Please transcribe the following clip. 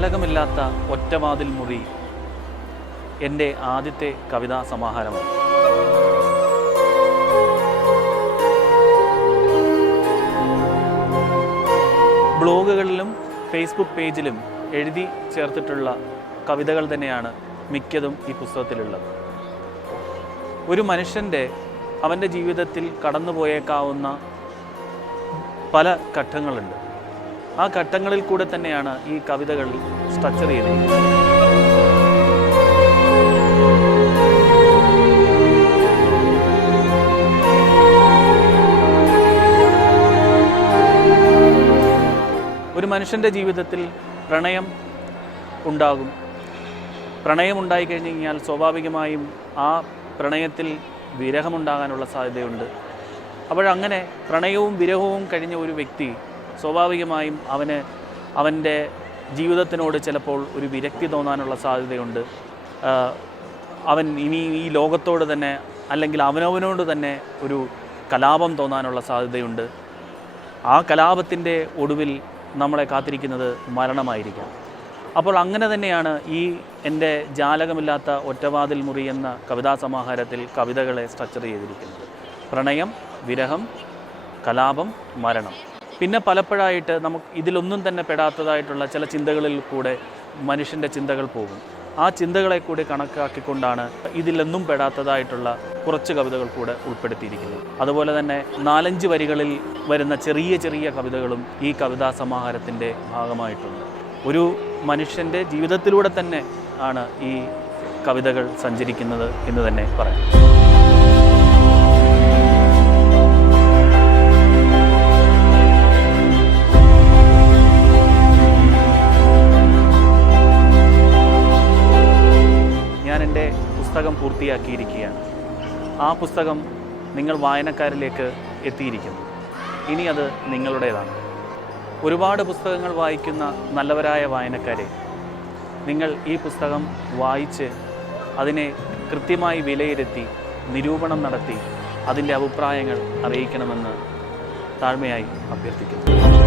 ജാലകമില്ലാത്ത ഒറ്റവാതിൽ മുറി എൻ്റെ ആദ്യത്തെ കവിതാ സമാഹാരമാണ്. ബ്ലോഗുകളിലും ഫേസ്ബുക്ക് പേജിലും എഴുതി ചേർത്തിട്ടുള്ള കവിതകൾ തന്നെയാണ് മിക്കതും ഈ പുസ്തകത്തിലുള്ളത്. ഒരു മനുഷ്യൻ്റെ അവൻ്റെ ജീവിതത്തിൽ കടന്നുപോയേക്കാവുന്ന പല ഘട്ടങ്ങളുണ്ട്. ആ ഘട്ടങ്ങളിൽ കൂടെ തന്നെയാണ് ഈ കവിതകൾ സ്ട്രക്ചർ ചെയ്തിരിക്കുന്നത്. ഒരു മനുഷ്യൻ്റെ ജീവിതത്തിൽ പ്രണയം ഉണ്ടാകും. പ്രണയം ഉണ്ടായിക്കഴിഞ്ഞ് കഴിഞ്ഞാൽ സ്വാഭാവികമായും ആ പ്രണയത്തിൽ വിരഹമുണ്ടാകാനുള്ള സാധ്യതയുണ്ട്. അപ്പോഴങ്ങനെ പ്രണയവും വിരഹവും കഴിഞ്ഞ ഒരു വ്യക്തി സ്വാഭാവികമായും അവൻ്റെ ജീവിതത്തിനോട് ചിലപ്പോൾ ഒരു വിരക്തി തോന്നാനുള്ള സാധ്യതയുണ്ട്. അവൻ ഇനി ഈ ലോകത്തോട് തന്നെ അല്ലെങ്കിൽ അവനവനോട് തന്നെ ഒരു കലാപം തോന്നാനുള്ള സാധ്യതയുണ്ട്. ആ കലാപത്തിൻ്റെ ഒടുവിൽ നമ്മളെ കാത്തിരിക്കുന്നത് മരണമായിരിക്കാം. അപ്പോൾ അങ്ങനെ തന്നെയാണ് ഈ എൻ്റെ ജാലകമില്ലാത്ത ഒറ്റവാതിൽ മുറി എന്ന കവിതാ സമാഹാരത്തിൽ കവിതകളെ സ്ട്രക്ചർ ചെയ്തിരിക്കുന്നത്. പ്രണയം, വിരഹം, കലാപം, മരണം. പിന്നെ പലപ്പോഴായിട്ട് നമുക്ക് ഇതിലൊന്നും തന്നെ പെടാത്തതായിട്ടുള്ള ചില ചിന്തകളിൽ കൂടെ മനുഷ്യൻ്റെ ചിന്തകൾ പോകും. ആ ചിന്തകളെ കൂടി കണക്കാക്കിക്കൊണ്ടാണ് ഇതിലൊന്നും പെടാത്തതായിട്ടുള്ള കുറച്ച് കവിതകൾ കൂടെ ഉൾപ്പെടുത്തിയിരിക്കുന്നത്. അതുപോലെ തന്നെ 4-5 വരികളിൽ വരുന്ന ചെറിയ ചെറിയ കവിതകളും ഈ കവിതാ സമാഹാരത്തിൻ്റെ ഭാഗമായിട്ടുണ്ട്. ഒരു മനുഷ്യൻ്റെ ജീവിതത്തിലൂടെ തന്നെ ആണ് ഈ കവിതകൾ സഞ്ചരിക്കുന്നത് എന്ന് തന്നെ പറയാം. ഞാൻ എൻ്റെ പുസ്തകം പൂർത്തിയാക്കിയിരിക്കുകയാണ്. ആ പുസ്തകം നിങ്ങൾ വായനക്കാരിലേക്ക് എത്തിയിരിക്കുന്നു. ഇനി അത് നിങ്ങളുടേതാണ്. ഒരുപാട് പുസ്തകങ്ങൾ വായിക്കുന്ന നല്ലവരായ വായനക്കാരെ, നിങ്ങൾ ഈ പുസ്തകം വായിച്ച് അതിനെ കൃത്യമായി വിലയിരുത്തി നിരൂപണം നടത്തി അതിൻ്റെ അഭിപ്രായങ്ങൾ അറിയിക്കണമെന്ന് താഴ്മയായി അഭ്യർത്ഥിക്കുന്നു.